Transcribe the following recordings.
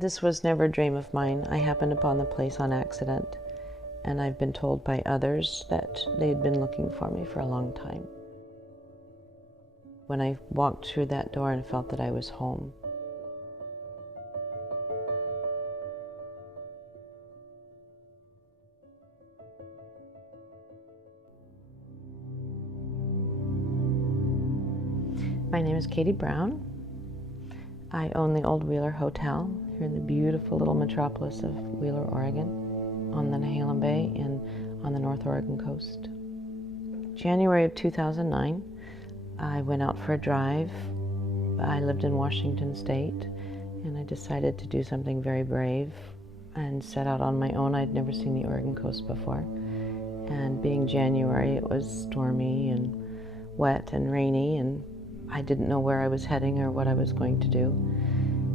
This was never a dream of mine. I happened upon the place on accident, and I've been told by others that they'd been looking for me for a long time. When I walked through that door and felt that I was home, my name is Katie Brown. I own the Old Wheeler Hotel here in the beautiful little metropolis of Wheeler, Oregon, on the Nehalem Bay and on the North Oregon coast. January of 2009, I went out for a drive. I lived in Washington State, and I decided to do something very brave and set out on my own. I'd never seen the Oregon coast before, and being January, it was stormy and wet and rainy, and I didn't know where I was heading or what I was going to do.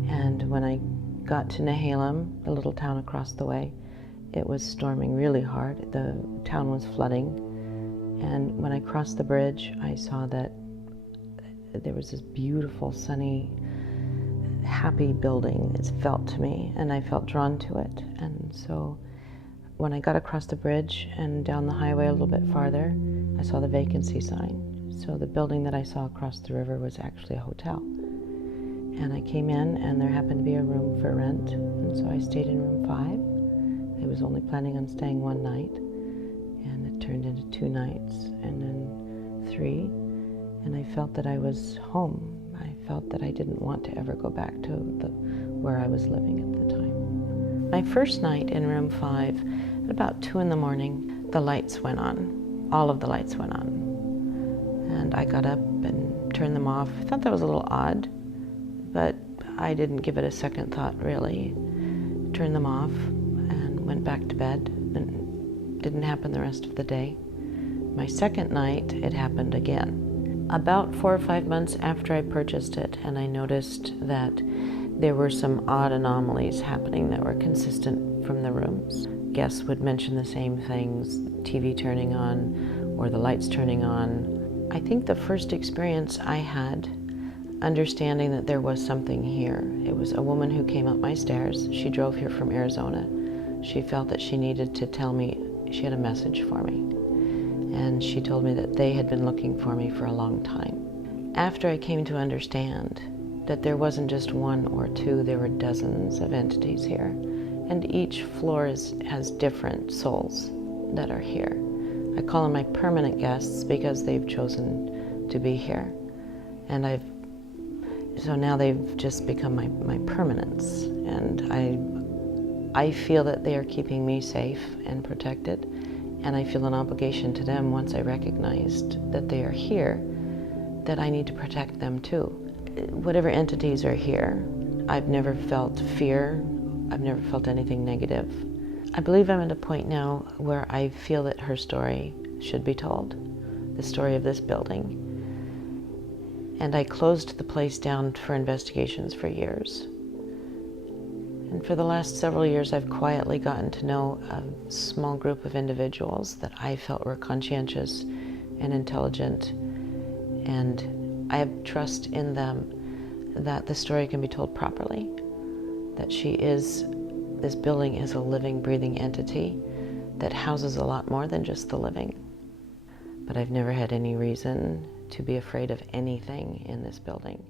And when I got to Nehalem, a little town across the way, it was storming really hard. The town was flooding. And when I crossed the bridge, I saw that there was this beautiful, sunny, happy building. It felt to me, and I felt drawn to it. And so when I got across the bridge and down the highway a little bit farther, I saw the vacancy sign. So the building that I saw across the river was actually a hotel. And I came in, and there happened to be a room for rent, and so I stayed in room 5. I was only planning on staying one night, and it turned into 2 nights, and then 3, and I felt that I was home. I felt that I didn't want to ever go back to where I was living at the time. My first night in room 5, at about 2 in the morning, the lights went on. All of the lights went on. And I got up and turned them off. I thought that was a little odd, but I didn't give it a second thought, really. Turned them off and went back to bed, and it didn't happen the rest of the day. My second night, it happened again. About 4 or 5 months after I purchased it, and I noticed that there were some odd anomalies happening that were consistent from the rooms. Guests would mention the same things, TV turning on or the lights turning on. I think the first experience I had understanding that there was something here, it was a woman who came up my stairs. She drove here from Arizona. She felt that she needed to tell me, she had a message for me. And she told me that they had been looking for me for a long time. After I came to understand that there wasn't just 1 or 2, there were dozens of entities here. And each floor has different souls that are here. I call them my permanent guests because they've chosen to be here. And so now they've just become my permanents. And I feel that they are keeping me safe and protected. And I feel an obligation to them once I recognized that they are here, that I need to protect them too. Whatever entities are here, I've never felt fear. I've never felt anything negative. I believe I'm at a point now where I feel that her story should be told, the story of this building. And I closed the place down for investigations for years. And for the last several years, I've quietly gotten to know a small group of individuals that I felt were conscientious and intelligent. And I have trust in them that the story can be told properly, that this building is a living, breathing entity that houses a lot more than just the living. But I've never had any reason to be afraid of anything in this building.